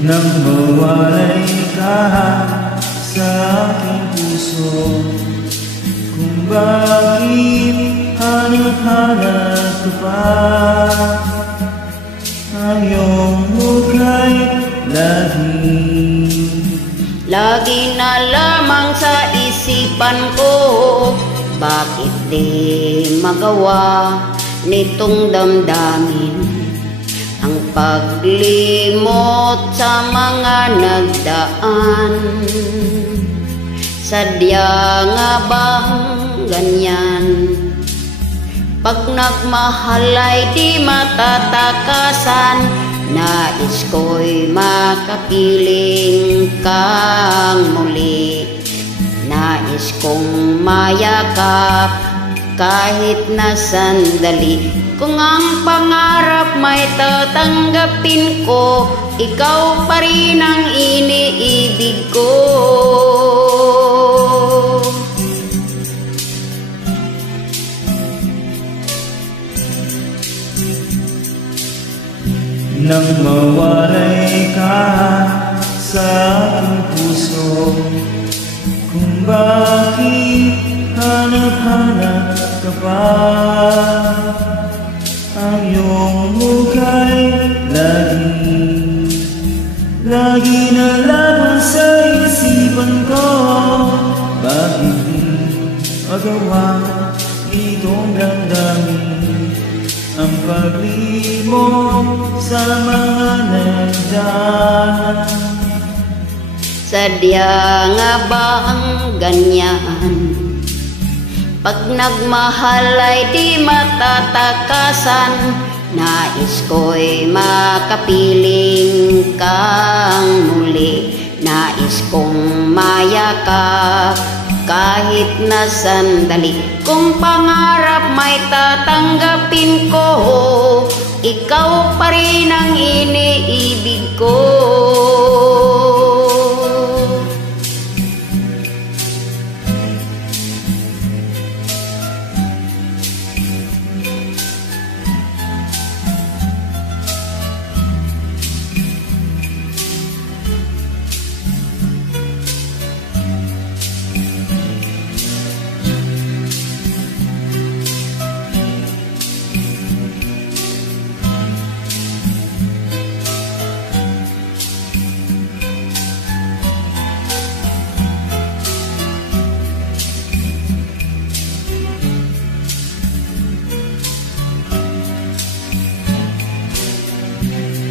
Nang mawalay ka sa aking puso, kung bakit hanap-hanap ka pa, ayaw mo kay lagi na lamang sa isipan ko, bakit di magawa nitong damdamin ang paglimot sa mga nagdaan? Sadya nga bang ganyan? Pag nagmahal ay di matatakasan, nais ko'y makapiling kang muli. Nais kong mayakap kahit na sandali. Kung ang pangarap may tatanggapin ko, ikaw pa rin ang iniibig ko. Nang mawalay ka sa aking puso, kung bakit hanap-hanap ka pa, ayaw mo kay lagi na lamang sa isipan ko, bakit di magawa itong damdamin ang paglimot sa mga nagdaan? Sadya nga ba ang ganyan? Pag nagmahal ay di matatakasan, nais ko'y makapiling kang muli. Nais kong mayakap kahit na sandali. Kung pangarap may tatanggapin ko, ikaw pa rin ang iniibig ko.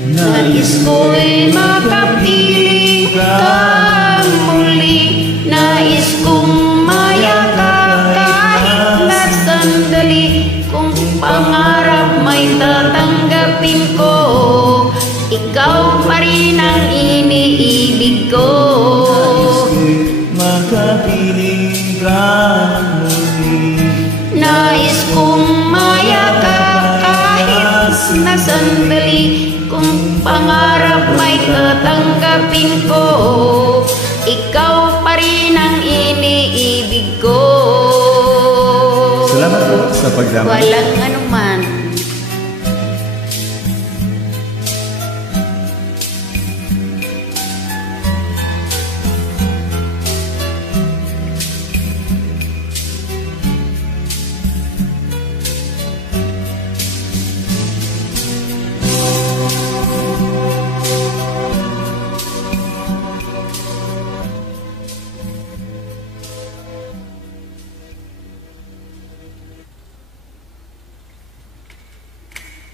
Nais ko'y makapiling kang muli. Nais kong mayakap kahit na sandali. Kung pangarap may tatanggapin ko, ikaw pa rin ang iniibig ko. Makapiling kang muli. Nais kong mayakap kahit na sandali. Kung pangarap may tatanggapin ko, ikaw pa rin ang iniibig ko. Salamat po sa pagdamay. Walang anuman.